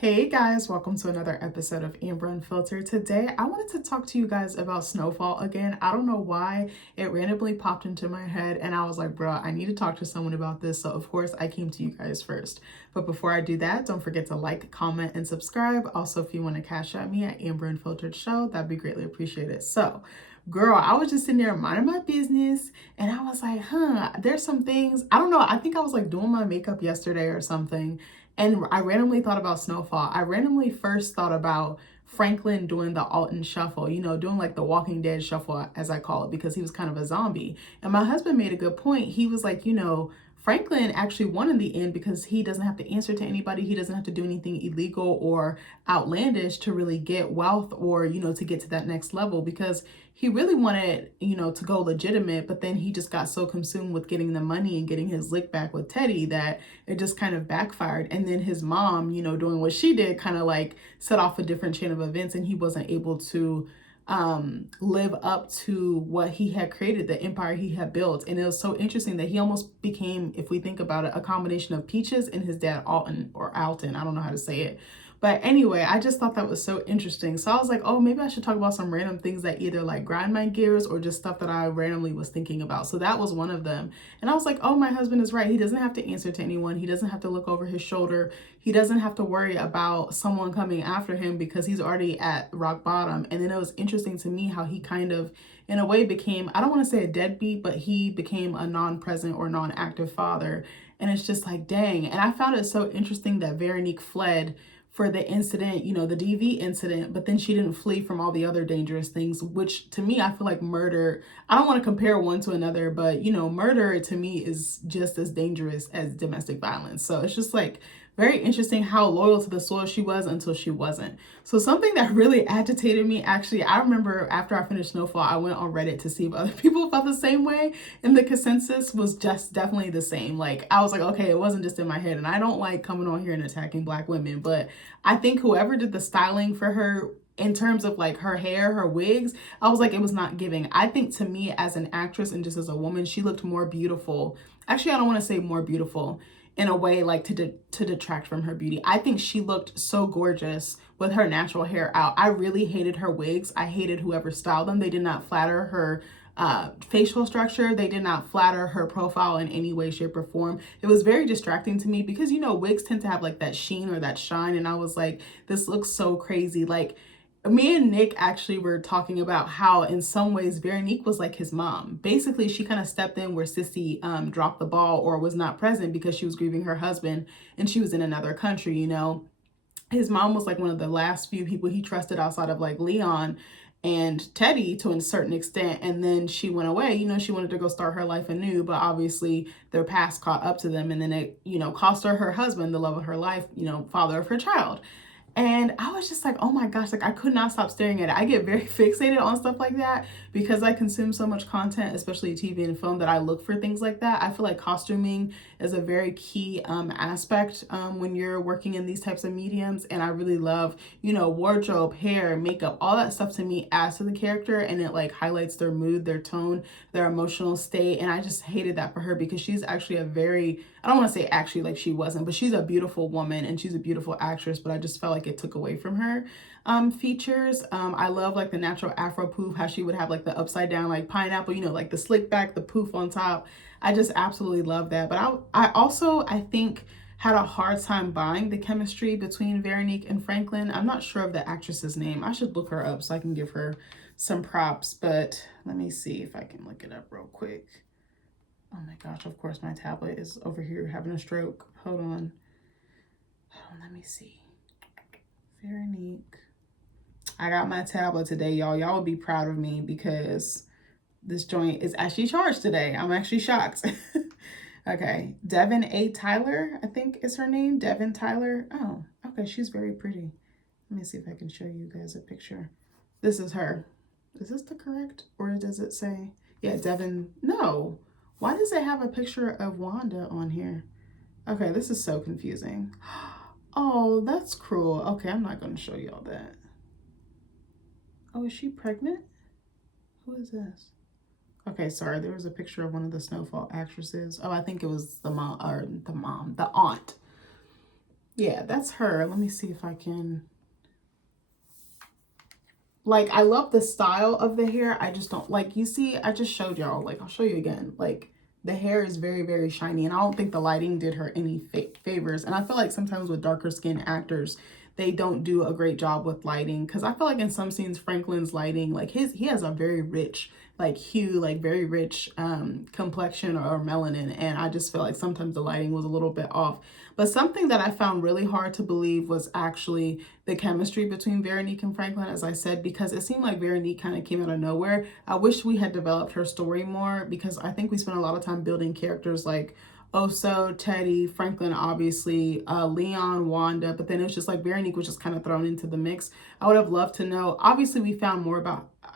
Hey guys, welcome to another episode of Amber Unfiltered. Today, I wanted to talk to you guys about Snowfall again. I don't know why it randomly popped into my head, and I was like, bro, I need to talk to someone about this. So, of course, I came to you guys first. But before I do that, don't forget to like, comment, and subscribe. Also, if you want to cash at me at AmberUnfilteredShow, that'd be greatly appreciated. So, girl, I was just sitting there minding my business, and I was like, there's some things, I don't know. I think I was like doing my makeup yesterday or something. And I randomly thought about Snowfall. I randomly first thought about Franklin doing the Alton shuffle, doing like the Walking Dead shuffle, as I call it, because he was kind of a zombie. And my husband made a good point. He was like, Franklin actually won in the end because he doesn't have to answer to anybody. He doesn't have to do anything illegal or outlandish to really get wealth or, to get to that next level, because he really wanted, to go legitimate, but then he just got so consumed with getting the money and getting his lick back with Teddy that it just kind of backfired. And then his mom, doing what she did, kind of like set off a different chain of events, and he wasn't able to live up to what he had created, the empire he had built. And it was so interesting that he almost became, if we think about it, a combination of Peaches and his dad Alton, or Alton, I don't know how to say it. But anyway, I just thought that was so interesting. So I was like, oh, maybe I should talk about some random things that either like grind my gears or just stuff that I randomly was thinking about. So that was one of them. And I was like, oh, my husband is right. He doesn't have to answer to anyone. He doesn't have to look over his shoulder. He doesn't have to worry about someone coming after him because he's already at rock bottom. And then it was interesting to me how he kind of, in a way, became, I don't want to say a deadbeat, but he became a non-present or non-active father. And it's just like, dang. And I found it so interesting that Veronique fled for the incident, the DV incident, but then she didn't flee from all the other dangerous things, which to me, I feel like murder, I don't want to compare one to another, but murder to me is just as dangerous as domestic violence. So it's just like very interesting how loyal to the soil she was until she wasn't. So something that really agitated me, actually, I remember after I finished Snowfall, I went on Reddit to see if other people felt the same way, and the consensus was just definitely the same. Like, I was like, okay, it wasn't just in my head, and I don't like coming on here and attacking Black women, but I think whoever did the styling for her, in terms of like her hair, her wigs, I was like, it was not giving. I think to me as an actress and just as a woman, she looked more beautiful. Actually, I don't want to say more beautiful in a way like to detract from her beauty. I think she looked so gorgeous with her natural hair out. I really hated her wigs. I hated whoever styled them. They did not flatter her facial structure. They did not flatter her profile in any way, shape, or form. It was very distracting to me because, wigs tend to have like that sheen or that shine. And I was like, this looks so crazy. Like, me and Nick actually were talking about how in some ways Veronique was like his mom. Basically, she kind of stepped in where Sissy dropped the ball or was not present because she was grieving her husband and she was in another country, His mom was like one of the last few people he trusted outside of like Leon and Teddy to a certain extent. And then she went away, she wanted to go start her life anew, but obviously their past caught up to them. And then it, cost her husband, the love of her life, father of her child. And I was just like, oh my gosh, like I could not stop staring at it. I get very fixated on stuff like that because I consume so much content, especially TV and film, that I look for things like that. I feel like costuming is a very key aspect when you're working in these types of mediums. And I really love, wardrobe, hair, makeup, all that stuff to me adds to the character, and it like highlights their mood, their tone, their emotional state. And I just hated that for her because she's actually a very, I don't want to say actually like she wasn't, but she's a beautiful woman and she's a beautiful actress, but I just felt like it took away from her features. I love like the natural Afro poof, how she would have like the upside down like pineapple, like the slick back, the poof on top. I just absolutely love that. But I also, I think, had a hard time buying the chemistry between Veronique and Franklin. I'm not sure of the actress's name. I should look her up so I can give her some props, but let me see if I can look it up real quick. Oh my gosh, of course my tablet is over here having a stroke. Hold on, let me see. Veronique. I got my tablet today, y'all. Y'all would be proud of me because this joint is actually charged today. I'm actually shocked. Okay, Devin A. Tyler, I think is her name. Devin Tyler. Oh, okay, she's very pretty. Let me see if I can show you guys a picture. This is her. Is this the correct, or does it say, yeah, Devin? No. Why does it have a picture of Wanda on here? Okay, this is so confusing. Oh, that's cruel. Okay, I'm not going to show y'all that. Oh, is she pregnant? Who is this? Okay, sorry. There was a picture of one of the Snowfall actresses. Oh, I think it was the aunt. Yeah, that's her. Let me see if I can. Like, I love the style of the hair. I just don't like, you see, I just showed y'all. Like, I'll show you again. Like, the hair is very, very shiny, and I don't think the lighting did her any favors. And I feel like sometimes with darker skinned actors, they don't do a great job with lighting, because I feel like in some scenes Franklin's lighting, like he has a very rich like hue, like very rich complexion or melanin, and I just feel like sometimes the lighting was a little bit off. But something that I found really hard to believe was actually the chemistry between Veronique and Franklin, as I said, because it seemed like Veronique kind of came out of nowhere. I wish we had developed her story more, because I think we spent a lot of time building characters like Oso, Teddy, Franklin, obviously, Leon, Wanda, but then it was just like Veronique was just kind of thrown into the mix. I would have loved to know. Obviously, we found more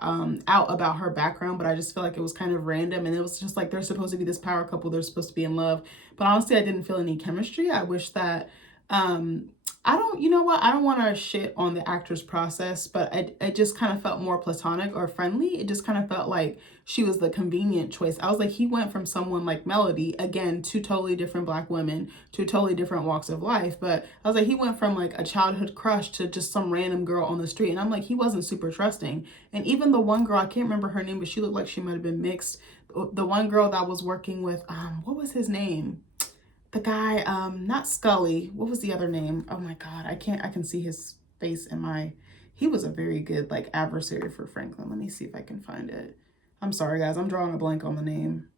out about her background, but I just feel like it was kind of random, and it was just like they're supposed to be this power couple, they're supposed to be in love, but honestly, I didn't feel any chemistry. I wish that I don't, you know what? I don't want to shit on the actor's process, but it just kind of felt more platonic or friendly. It just kind of felt like she was the convenient choice. I was like, he went from someone like Melody, again, two totally different Black women, two totally different walks of life. But I was like, he went from like a childhood crush to just some random girl on the street. And I'm like, he wasn't super trusting. And even the one girl, I can't remember her name, but she looked like she might have been mixed. The one girl that was working with, what was his name? The guy, not Scully. What was the other name? Oh my God, I can see his face in my, he was a very good like adversary for Franklin. Let me see if I can find it. I'm sorry guys, I'm drawing a blank on the name.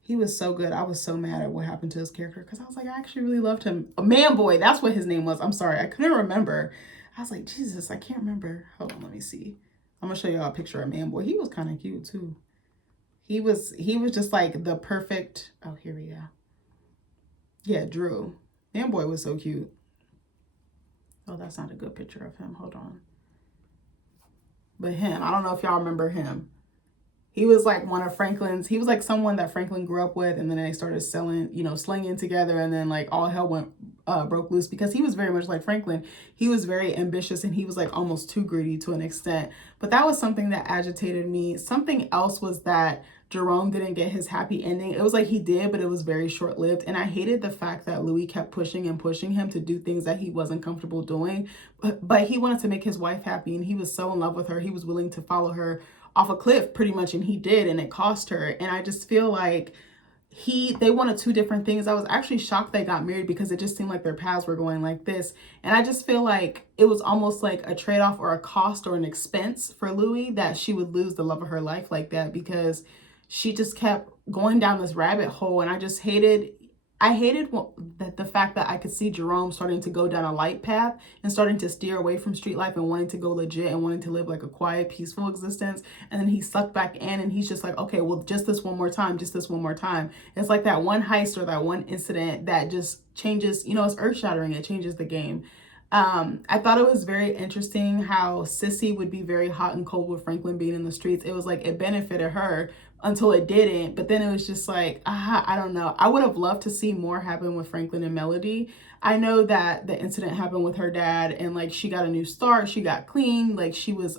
He was so good. I was so mad at what happened to his character, because I was like, I actually really loved him. Man Boy, that's what his name was. I'm sorry, I couldn't remember. I was like, Jesus, I can't remember. Hold on, let me see. I'm gonna show y'all a picture of Man Boy. He was kind of cute too. He was just like the perfect, oh, here we go. Yeah, Drew. Man Boy was so cute. Oh, that's not a good picture of him. Hold on. But him, I don't know if y'all remember him. He was like one of Franklin's, he was like someone that Franklin grew up with, and then they started selling, slinging together, and then like all hell broke loose, because he was very much like Franklin. He was very ambitious, and he was like almost too greedy to an extent. But that was something that agitated me. Something else was that Jerome didn't get his happy ending. It was like he did, but it was very short-lived. And I hated the fact that Louis kept pushing and pushing him to do things that he wasn't comfortable doing. But he wanted to make his wife happy, and he was so in love with her. He was willing to follow her off a cliff pretty much, and he did, and it cost her. And I just feel like they wanted two different things. I was actually shocked they got married, because it just seemed like their paths were going like this. And I just feel like it was almost like a trade-off or a cost or an expense for Louis, that she would lose the love of her life like that, because she just kept going down this rabbit hole. And I hated the fact that I could see Jerome starting to go down a light path and starting to steer away from street life and wanting to go legit and wanting to live like a quiet, peaceful existence. And then he's sucked back in, and he's just like, okay, well, just this one more time, just this one more time. It's like that one heist or that one incident that just changes, it's earth shattering. It changes the game. I thought it was very interesting how Sissy would be very hot and cold with Franklin being in the streets. It was like it benefited her until it didn't. But then it was just like, I don't know. I would have loved to see more happen with Franklin and Melody. I know that the incident happened with her dad, and like she got a new start. She got clean. Like she was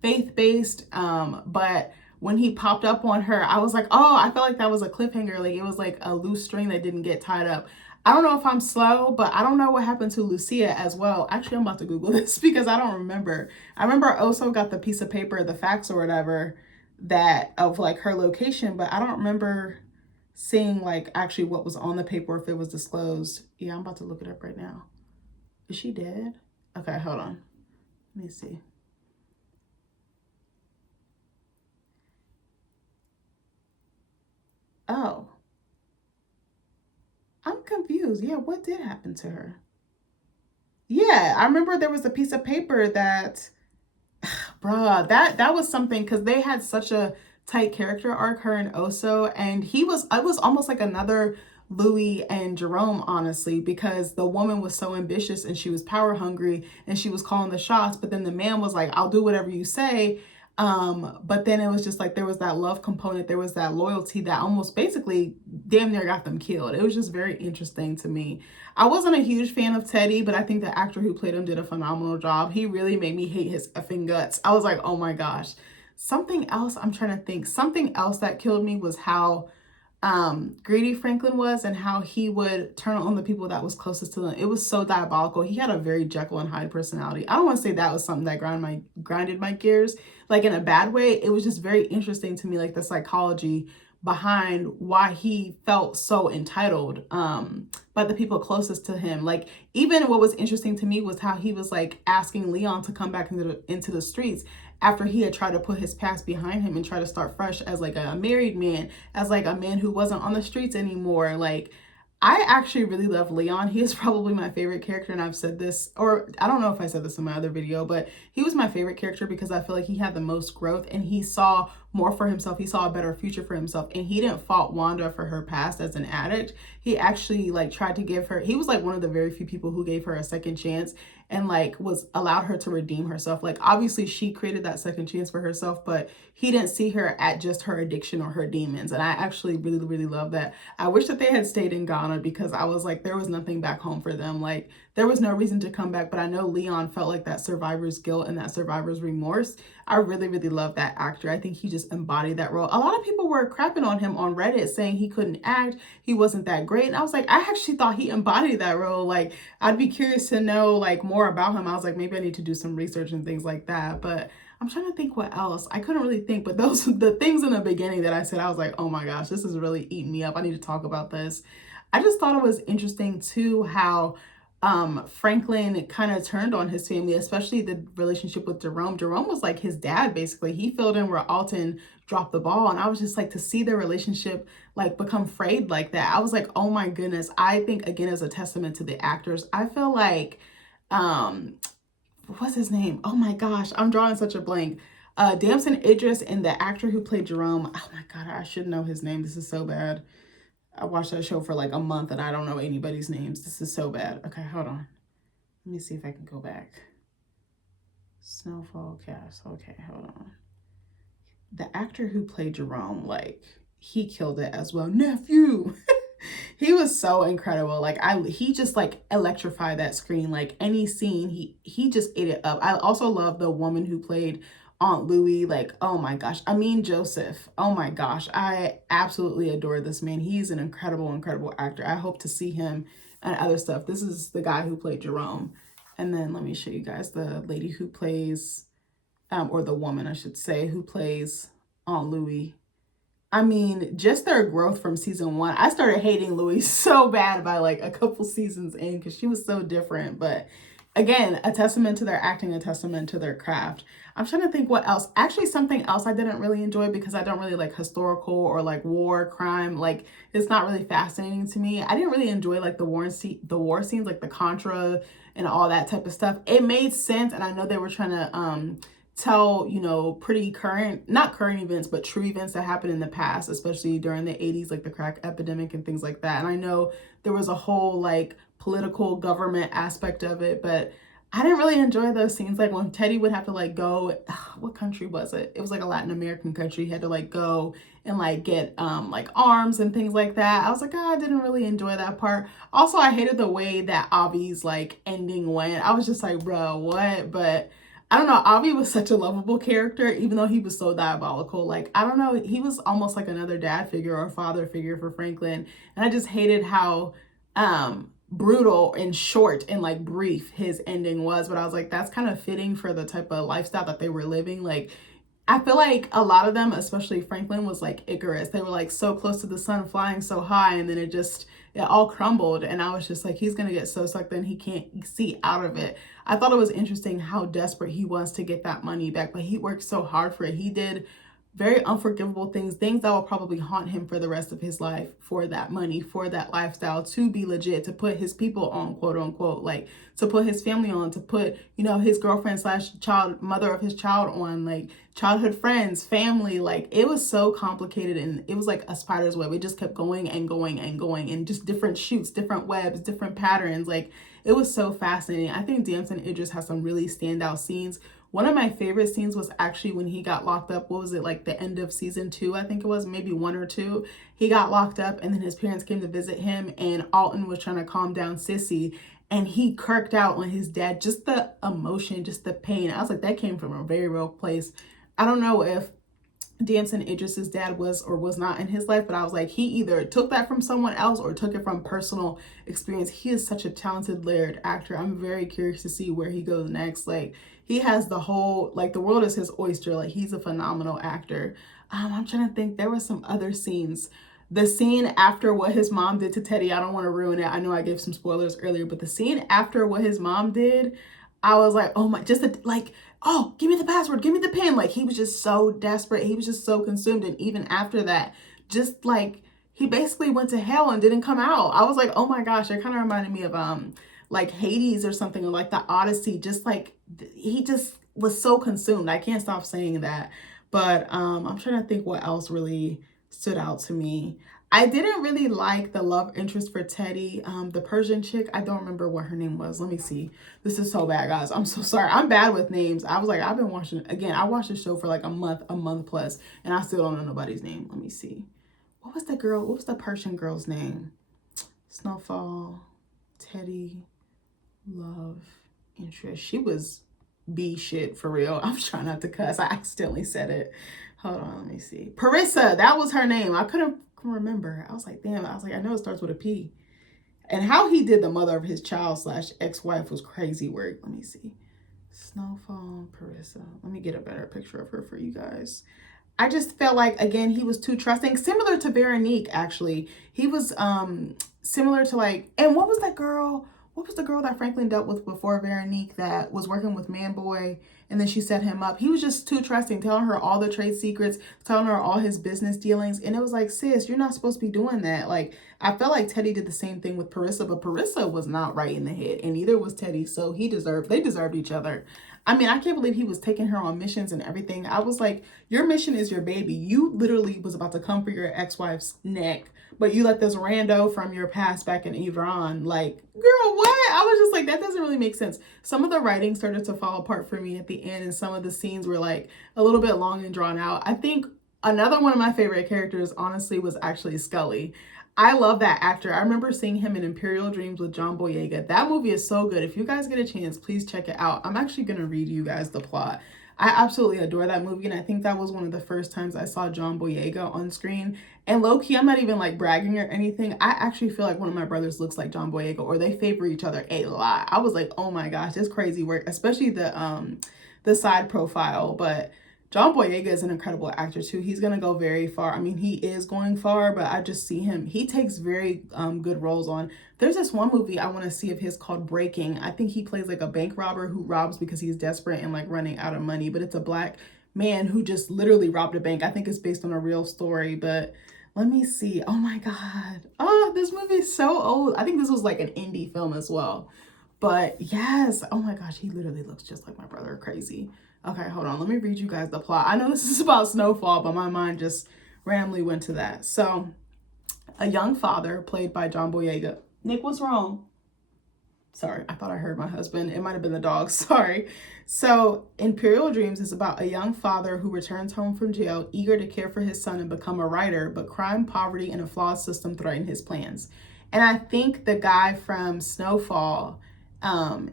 faith-based. But when he popped up on her, I was like, oh, I felt like that was a cliffhanger. Like it was like a loose string that didn't get tied up. I don't know if I'm slow, but I don't know what happened to Lucia as well. Actually, I'm about to Google this because I don't remember. I remember Oso got the piece of paper, the fax or whatever, that of like her location, but I don't remember seeing like actually what was on the paper, if it was disclosed. Yeah, I'm about to look it up right now. Is she dead? Okay, hold on. Let me see. Oh. I'm confused. Yeah, what did happen to her? Yeah, I remember there was a piece of paper that, bruh, that was something, because they had such a tight character arc, her and Oso, and it was almost like another Louis and Jerome, honestly, because the woman was so ambitious and she was power hungry and she was calling the shots, but then the man was like, I'll do whatever you say. But then it was just like there was that love component, there was that loyalty that almost basically damn near got them killed. It was just very interesting to me. I wasn't a huge fan of Teddy, but I think the actor who played him did a phenomenal job. He really made me hate his effing guts. I was like, oh my gosh. Something else, I'm trying to think. Something else that killed me was how greedy Franklin was and how he would turn on the people that was closest to them. It was so diabolical. He had a very Jekyll and Hyde personality. I don't want to say that was something that grinded my gears, like in a bad way. It was just very interesting to me, like the psychology behind why he felt so entitled by the people closest to him. Like, even what was interesting to me was how he was like asking Leon to come back into the streets after he had tried to put his past behind him and try to start fresh as like a married man, as like a man who wasn't on the streets anymore. Like, I actually really love Leon. He is probably my favorite character, and I've said this, or I don't know if I said this in my other video, but he was my favorite character because I feel like he had the most growth and he saw more for himself. He saw a better future for himself, and he didn't fault Wanda for her past as an addict. He actually like tried to give her, he was like one of the very few people who gave her a second chance and like was allowed her to redeem herself. Like, obviously she created that second chance for herself, but he didn't see her at just her addiction or her demons. And I actually really, really love that. I wish that they had stayed in Ghana because I was like, there was nothing back home for them. Like, there was no reason to come back, but I know Leon felt like that survivor's guilt and that survivor's remorse. I really, really love that actor. I think he just embodied that role. A lot of people were crapping on him on Reddit saying he couldn't act, he wasn't that great. And I was like, I actually thought he embodied that role. Like, I'd be curious to know like more about him. I was like, maybe I need to do some research and things like that. But I'm trying to think what else. I couldn't really think, but those the things in the beginning that I said, I was like, oh my gosh, this is really eating me up. I need to talk about this. I just thought it was interesting too how Franklin kind of turned on his family, especially the relationship with Jerome. Jerome was like his dad, basically. He filled in where Alton dropped the ball. And I was just like, to see their relationship like become frayed like that, I was like, oh my goodness. I think, again, as a testament to the actors, I feel like, what's his name? Oh my gosh, I'm drawing such a blank. Damson Idris and the actor who played Jerome. Oh my God, I should know his name. This is so bad. I watched that show for like a month and I don't know anybody's names. This is so bad. Okay, hold on. Let me see if I can go back. Snowfall cast. Okay, hold on. The actor who played Jerome, like, he killed it as well. Nephew. He was so incredible. Like, he just like electrified that screen. Like, any scene, he just ate it up. I also love the woman who played Aunt Louie. Like, oh my gosh. I mean, Joseph. Oh my gosh. I absolutely adore this man. He's an incredible, incredible actor. I hope to see him and other stuff. This is the guy who played Jerome. And then let me show you guys the lady who plays, or the woman, I should say, who plays Aunt Louie. I mean, just their growth from season 1. I started hating Louie so bad by like a couple seasons in because she was so different. But again, a testament to their acting, a testament to their craft. I'm trying to think what else. Actually, something else I didn't really enjoy because I don't really like historical or like war, crime. Like, it's not really fascinating to me. I didn't really enjoy like the war scenes, like the Contra and all that type of stuff. It made sense, and I know they were trying to tell, you know, pretty current, not current events, but true events that happened in the past, especially during the 80s, like the crack epidemic and things like that. And I know there was a whole like political government aspect of it, but I didn't really enjoy those scenes. Like when Teddy would have to like go, what country was it? It was like a Latin American country. He had to like go and like get like arms and things like that. I was like, oh, I didn't really enjoy that part. Also, I hated the way that Avi's like ending went. I was just like, bro, what? But I don't know, Avi was such a lovable character, even though he was so diabolical. Like, I don't know, he was almost like another dad figure or father figure for Franklin. And I just hated how brutal and short and like brief his ending was. But I was like, that's kind of fitting for the type of lifestyle that they were living. Like, I feel like a lot of them, especially Franklin, was like Icarus. They were like so close to the sun, flying so high, and then it all crumbled. And I was just like, he's going to get so sucked in, he can't see out of it. I thought it was interesting how desperate he was to get that money back, but he worked so hard for it. He did very unforgivable things that will probably haunt him for the rest of his life, for that money, for that lifestyle, to be legit, to put his people on, quote unquote, like to put his family on, to put, you know, his girlfriend slash child, mother of his child on, like childhood friends, family. Like, it was so complicated, and it was like a spider's web. It just kept going and going and going, and just different shoots, different webs, different patterns. Like, it was so fascinating. I think Damson Idris has some really standout scenes. One of my favorite scenes was actually when he got locked up. What was it, like the end of season 2, I think it was, maybe 1 or 2. He got locked up, and then his parents came to visit him, and Alton was trying to calm down Sissy, and he kirked out on his dad. Just the emotion, just the pain. I was like, that came from a very real place. I don't know if Damson Idris's dad was or was not in his life, but I was like, he either took that from someone else or took it from personal experience. He is such a talented, layered actor. I'm very curious to see where he goes next. Like, he has the whole, like, the world is his oyster. Like, he's a phenomenal actor. I'm trying to think. There were some other scenes. The scene after what his mom did to Teddy, I don't want to ruin it. I know I gave some spoilers earlier, but the scene after what his mom did, I was like, oh my, like, oh, give me the password, give me the pin. Like, he was just so desperate. He was just so consumed. And even after that, just like, he basically went to hell and didn't come out. I was like, oh my gosh, it kind of reminded me of like Hades or something, or like the Odyssey. Just like, he just was so consumed. I can't stop saying that. But I'm trying to think what else really stood out to me. I didn't really like the love interest for Teddy, the Persian chick. I don't remember what her name was. Let me see. This is so bad, guys. I'm so sorry. I'm bad with names. I was like, I've been watching, again, I watched the show for like a month plus, and I still don't know nobody's name. Let me see. What was the girl? What was the Persian girl's name? Snowfall, Teddy, love interest. She was B shit for real. I'm trying not to cuss. I accidentally said it. Hold on, let me see. Parissa, that was her name. I couldn't remember. I was like, damn. I was like, I know it starts with a P. And how he did the mother of his child / ex-wife was crazy work. Let me see. Snowfall, Parissa. Let me get a better picture of her for you guys. I just felt like, again, he was too trusting. Similar to Veronique, actually. He was similar to like, and what was that girl? What was the girl that Franklin dealt with before Veronique that was working with Manboy, and then she set him up? He was just too trusting, telling her all the trade secrets, telling her all his business dealings. And it was like, sis, you're not supposed to be doing that. Like, I felt like Teddy did the same thing with Parissa, but Parissa was not right in the head, and neither was Teddy. So they deserved each other. I mean, I can't believe he was taking her on missions and everything. I was like, your mission is your baby. You literally was about to come for your ex-wife's neck, but you let this rando from your past back in Iran. Like, girl, what? I was just like, that doesn't really make sense. Some of the writing started to fall apart for me at the end, and some of the scenes were like a little bit long and drawn out. I think another one of my favorite characters, honestly, was actually Scully. I love that actor. I remember seeing him in Imperial Dreams with John Boyega. That movie is so good. If you guys get a chance, please check it out. I'm actually going to read you guys the plot. I absolutely adore that movie, and I think that was one of the first times I saw John Boyega on screen. And low-key, I'm not even like bragging or anything. I actually feel like one of my brothers looks like John Boyega, or they favor each other a lot. I was like, oh my gosh, that's crazy work, especially the side profile. But John Boyega is an incredible actor too. He's going to go very far. I mean, he is going far, but I just see him. He takes very good roles on. There's this one movie I want to see of his called Breaking. I think he plays like a bank robber who robs because he's desperate and like running out of money. But it's a black man who just literally robbed a bank. I think it's based on a real story, but let me see. Oh my God. Oh, this movie is so old. I think this was like an indie film as well. But yes, oh my gosh, he literally looks just like my brother. Crazy. Okay, hold on. Let me read you guys the plot. I know this is about Snowfall, but my mind just randomly went to that. So, a young father played by John Boyega. Nick, what's wrong? Sorry, I thought I heard my husband. It might have been the dog. Sorry. So, Imperial Dreams is about a young father who returns home from jail, eager to care for his son and become a writer, but crime, poverty, and a flawed system threaten his plans. And I think the guy from Snowfall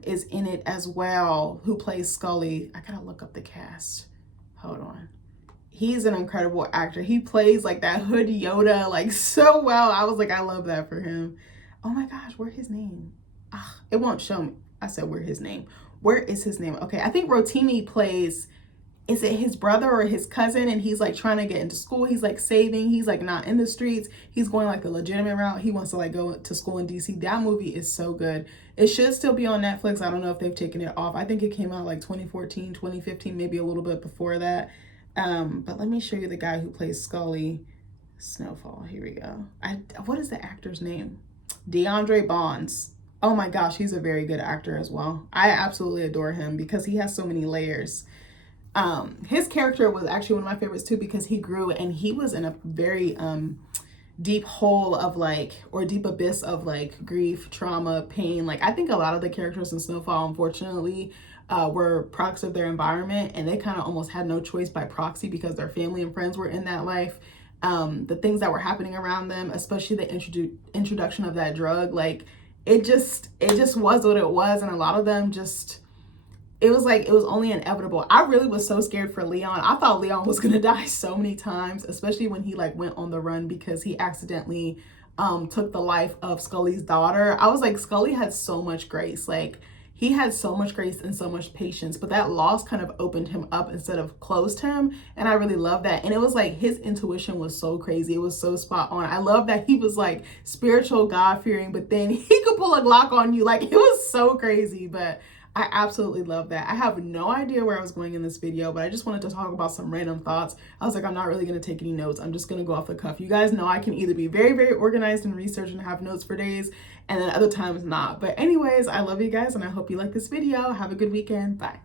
is in it as well, who plays Scully. I gotta look up the cast. Hold on. He's an incredible actor. He plays like that hood Yoda like so well. I was like, I love that for him. Oh my gosh, where's his name? It won't show me. I said, where's his name? Where is his name? Okay, I think Rotimi plays, is it his brother or his cousin? And he's like trying to get into school. He's like saving. He's like not in the streets. He's going like the legitimate route. He wants to like go to school in DC. That movie is so good. It should still be on Netflix. I don't know if they've taken it off. I think it came out like 2014, 2015, maybe a little bit before that. But let me show you the guy who plays Scully. Snowfall. Here we go. What is the actor's name? DeAndre Bonds. Oh my gosh, he's a very good actor as well. I absolutely adore him because he has so many layers. His character was actually one of my favorites too, because he grew and he was in a very deep hole of like, or deep abyss of like grief, trauma, pain. Like, I think a lot of the characters in Snowfall, unfortunately, were products of their environment, and they kind of almost had no choice by proxy because their family and friends were in that life. The things that were happening around them, especially the introduction of that drug, like it just was what it was. And a lot of them just, it was like it was only inevitable. I really was so scared for Leon. I thought Leon was gonna die so many times, especially when he like went on the run because he accidentally took the life of Scully's daughter. I was like, Scully had so much grace. Like, he had so much grace and so much patience, but that loss kind of opened him up instead of closed him. And I really love that. And it was like his intuition was so crazy. It was so spot on. I love that he was like spiritual, God-fearing, but then he could pull a Glock on you. Like, it was so crazy, but I absolutely love that. I have no idea where I was going in this video, but I just wanted to talk about some random thoughts. I was like, I'm not really going to take any notes. I'm just going to go off the cuff. You guys know I can either be very, very organized and research and have notes for days, and then other times not. But anyways, I love you guys, and I hope you like this video. Have a good weekend. Bye.